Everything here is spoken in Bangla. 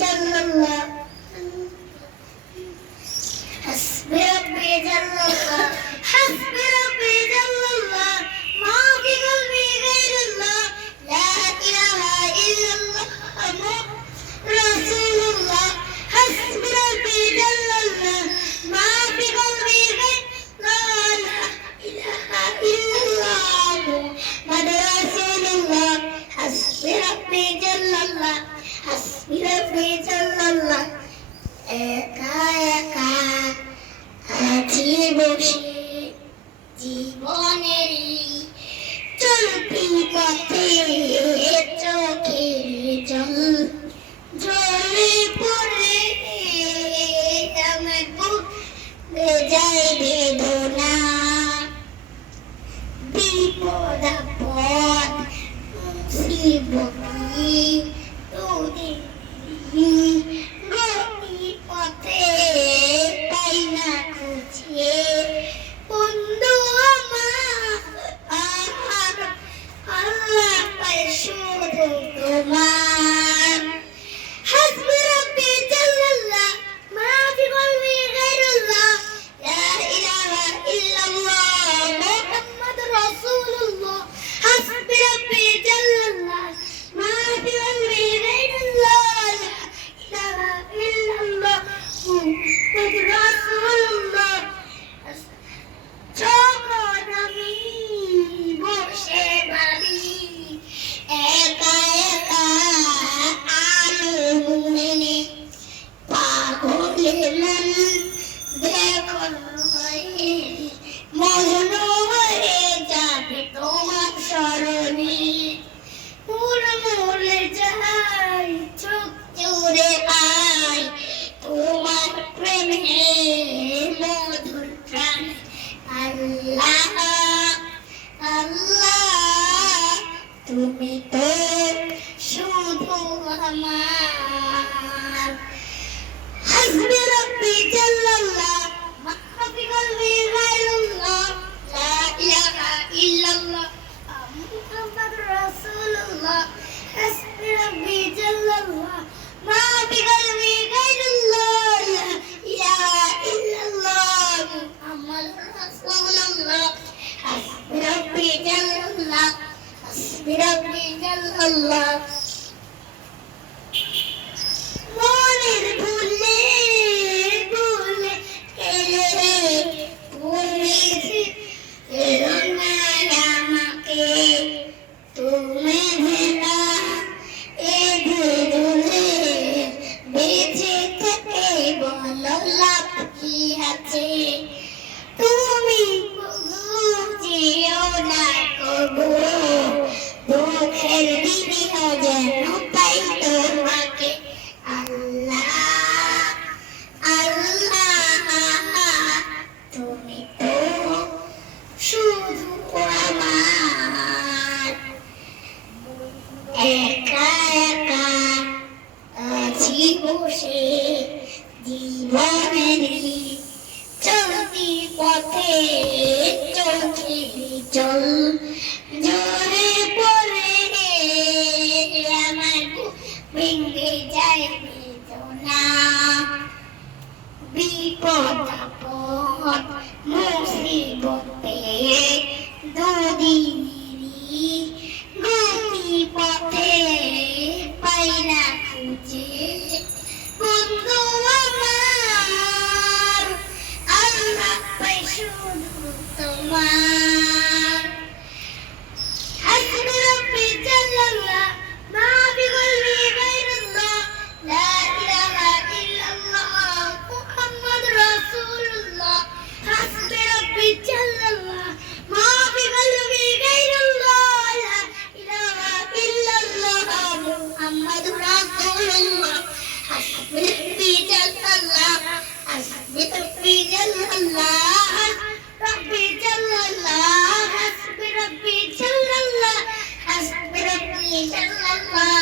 জাল্লাল্লাহ হাসবি রব্বি জাল্লাল্লাহ হাসবি রব্বি জাল্লাল্লাহ মা ফি কলবি গায়রুল্লাহ লা ইলাহা ইল্লাল্লাহ রাসূলুল্লাহ হাসবি রব্বি জাল্লাল্লাহ মা ফি কলবি গায়রুল্লাহ লা ইলাহা ইল্লাল্লাহ রাসূলুল্লাহ হাসবি রব্বি জাল্লাল্লাহ হাসবি রব্বি জাল্লাল্লাহ একা একা আছি বসে জীবনেরই চলতি পথে চোখের জল জলে পড়ে আমার বুক বেজায় বেদনা বিপদ আপদ মুসিবতি তোদের গতি পথে পাই না খুঁজে বন্ধু আমার আল্লাহ পায় শুধু তোমার হাসবি রব্বি জাল্লাল্লাহ মা ফি কলবি গায়রুল্লাহ লা ইলাহা ইল্লাল্লাহ মুহাম্মাদুর রাসূলুল্লাহ হাসবি রব্বি জাল্লাল্লাহ মা ফি কলবি গায়রুল্লাহ লা ইলাহা ইল্লাল্লাহ মুহাম্মাদুর রাসূলুল্লাহ যখন আমি বসে ভাবি একা একা আলো মেনে পাগলের মন দেখো মগ্ন হয়ে যাবে তোমার স্মরণে মুড়মুড়ে যাই চোখ জুড়ে আই তোমার প্রেমে মধুর প্রাণ আল্লাহ আল্লাহ তুমি তো শুধু আমার হাসবি রব্বি জাল্লাল্লাহ মা ফি কলবি গায়রুল্লাহ লা ইলাহা ইল্লাল্লাহ মুহাম্মাদুর রাসূলুল্লাহ হাসবি রব্বি জাল্লাল্লাহ মা ফি কলবি গায়রুল্লাহ লা ইলাহা ইল্লাল্লাহ মুহাম্মাদুর রাসূলুল্লাহ হাসবি রব্বি জাল্লাল্লাহ হাসবি রব্বি জাল্লাল্লাহ মনের ভুলে ভুলে এলে ভুলেছি এলো না আমাকে তুমি ভেলা এ ভুলে বেঁচে থেকে বলো লাভ কি আছে তুমি বুঝিও না কবু দুঃখের দিনেও যেন পাই তোমাকে আল্লাহ আল্লাহ তুমি তো শুধু আমার একা একা আছি বসে জীবনেরই চলতি পথে চোখের জল জোরে পড়ে আমার বুক ভেঙে যায় বেদনা বিপদ আপদ মুসিবতে দুদিনেরই গতি পথে পাই না খুঁজে বন্ধু আমার আল্লাহ পায় শুধু তোমার হাসবি রব্বি জাল্লাল্লাহ মা ফি কলবি গায়রুল্লাহ লা ইলাহা ইল্লাল্লাহ মুহাম্মাদুর রাসূলুল্লাহ হাসবি রব্বি জাল্লাল্লাহ মা ফি কলবি গায়রুল্লাহ লা ইলাহা ইল্লাল্লাহ মুহাম্মাদুর রাসূলুল্লাহ হাসবি রব্বি জাল্লাল্লাহ হাসবি রব্বি জাল্লাল্লাহ রব্বি জাল্লাল্লাহ হাসবি রব্বি জাল্লাল্লাহ হাসবি রব্বি জাল্লাল্লাহ